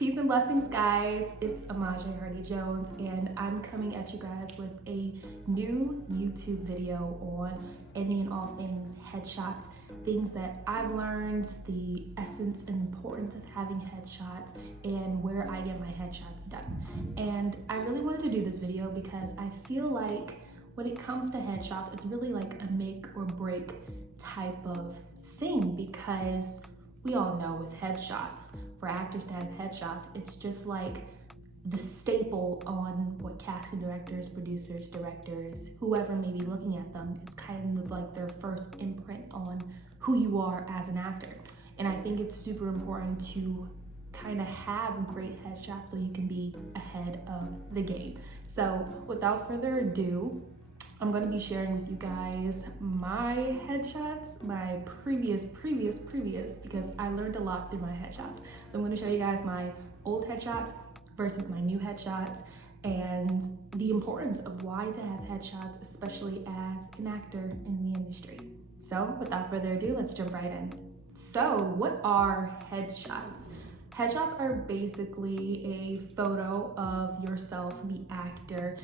Peace and blessings, guys. It's Amaja Hardy Jones, and I'm coming at you guys with a new YouTube video on any and all things headshots, things that I've learned, the essence and importance of having headshots, and where I get my headshots done. And I really wanted to do this video because I feel like when it comes to headshots, it's really like a make or break type of thing, because we all know with headshots, for actors to have headshots, it's just like the staple on what casting directors, producers, directors, whoever may be looking at them, it's kind of like their first imprint on who you are as an actor. And I think it's super important to kind of have great headshots so you can be ahead of the game. So without further ado, I'm going to be sharing with you guys my headshots, my previous, because I learned a lot through my headshots. So I'm going to show you guys my old headshots versus my new headshots and the importance of why to have headshots, especially as an actor in the industry. So without further ado, let's jump right in. So what are headshots? Headshots are basically a photo of yourself, the actor.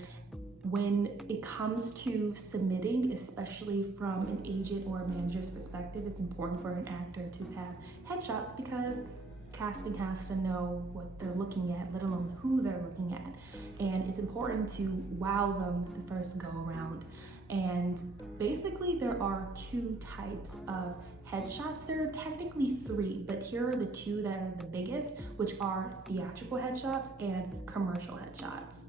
When it comes to submitting, especially from an agent or a manager's perspective, it's important for an actor to have headshots because casting has to know what they're looking at, let alone who they're looking at. And it's important to wow them the first go around. And basically there are two types of headshots. There are technically three, but here are the two that are the biggest, which are theatrical headshots and commercial headshots.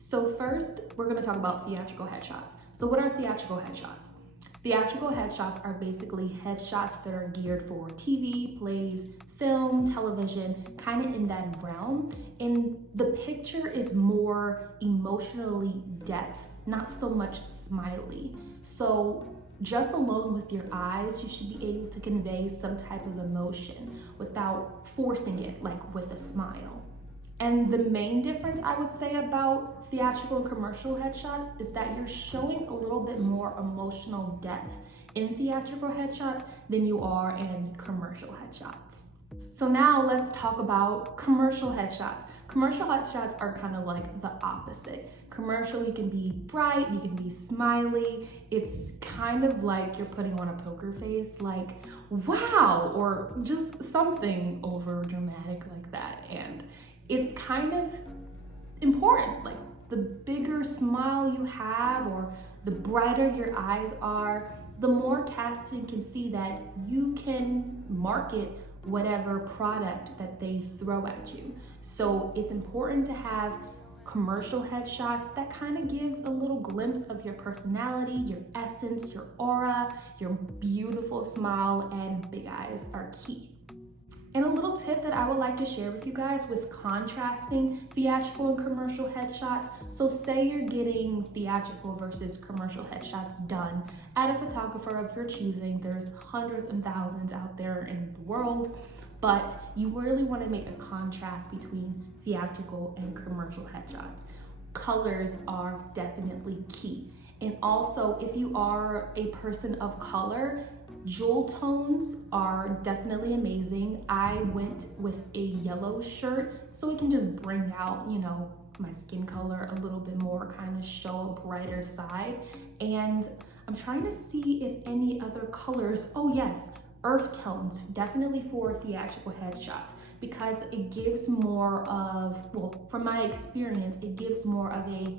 So first, we're going to talk about theatrical headshots. So what are theatrical headshots? Theatrical headshots are basically headshots that are geared for TV, plays, film, television, kind of in that realm. And the picture is more emotionally depth, not so much smiley. So just alone with your eyes, you should be able to convey some type of emotion without forcing it, like with a smile. And the main difference I would say about theatrical and commercial headshots is that you're showing a little bit more emotional depth in theatrical headshots than you are in commercial headshots. So now let's talk about commercial headshots. Commercial headshots are kind of like the opposite. Commercial, you can be bright, you can be smiley. It's kind of like you're putting on a poker face, like, wow, or just something over dramatic like that. And it's kind of important, like the bigger smile you have or the brighter your eyes are, the more casting can see that you can market whatever product that they throw at you. So it's important to have commercial headshots that kind of gives a little glimpse of your personality, your essence, your aura, your beautiful smile, and big eyes are key. And a little tip that I would like to share with you guys with contrasting theatrical and commercial headshots. So say you're getting theatrical versus commercial headshots done at a photographer of your choosing. There's hundreds and thousands out there in the world, but you really want to make a contrast between theatrical and commercial headshots. Colors are definitely key. And also, if you are a person of color, jewel tones are definitely amazing. I went with a yellow shirt so it can just bring out, my skin color a little bit more, kind of show a brighter side. And I'm trying to see if any other colors, oh yes, earth tones, definitely for theatrical headshots, because it gives more of, well, from my experience, it gives more of a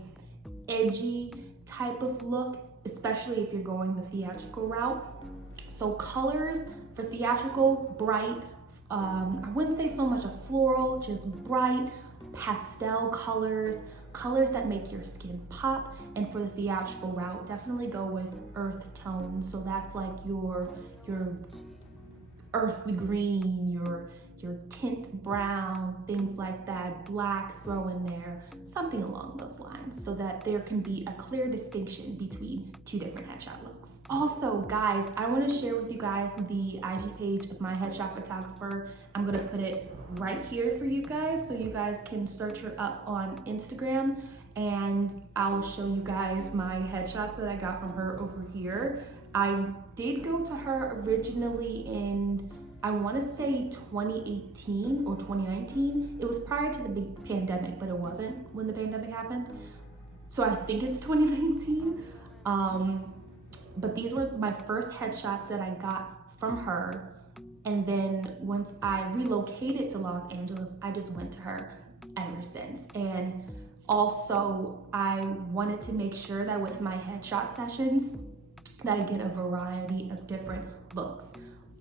edgy type of look, especially if you're going the theatrical route. So colors for theatrical, bright, I wouldn't say so much a floral, just bright pastel colors, colors that make your skin pop. And for the theatrical route, definitely go with earth tones. So that's like your earthly green, your tint brown, things like that, black throw in there, something along those lines, so that there can be a clear distinction between two different headshot looks. Also, guys, I want to share with you guys the IG page of my headshot photographer. I'm going to put it right here for you guys, so you guys can search her up on Instagram, and I'll show you guys my headshots that I got from her over here. I did go to her originally in I want to say 2018 or 2019. It was prior to the big pandemic, but it wasn't when the pandemic happened. So I think it's 2019. But these were my first headshots that I got from her. And then once I relocated to Los Angeles, I just went to her ever since. And also, I wanted to make sure that with my headshot sessions, that I get a variety of different looks.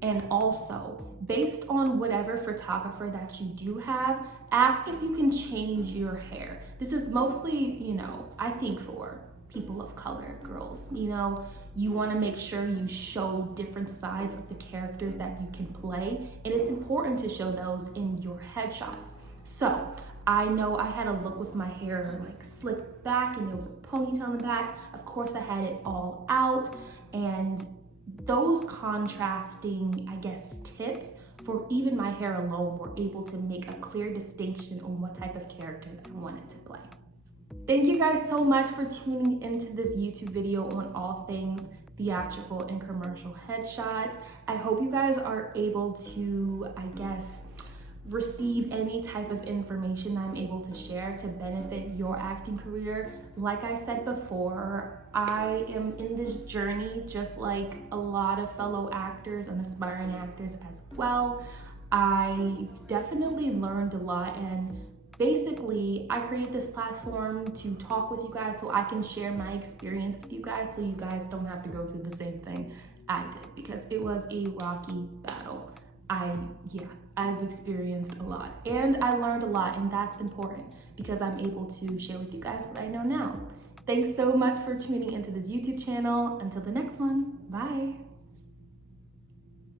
And also, based on whatever photographer that you do have, ask if you can change your hair. This is mostly, I think for people of color, girls. You want to make sure you show different sides of the characters that you can play, and it's important to show those in your headshots. So I know I had a look with my hair like slicked back and there was a ponytail in the back. Of course, I had it all out, and those contrasting, tips for even my hair alone were able to make a clear distinction on what type of character that I wanted to play. Thank you guys so much for tuning into this YouTube video on all things theatrical and commercial headshots. I hope you guys are able to, receive any type of information I'm able to share to benefit your acting career. Like I said before, I am in this journey just like a lot of fellow actors and aspiring actors as well. I definitely learned a lot, and basically, I created this platform to talk with you guys so I can share my experience with you guys so you guys don't have to go through the same thing I did, because it was a rocky battle. I've experienced a lot and I learned a lot, and that's important because I'm able to share with you guys what I know now. Thanks so much for tuning into this YouTube channel. Until the next one, bye.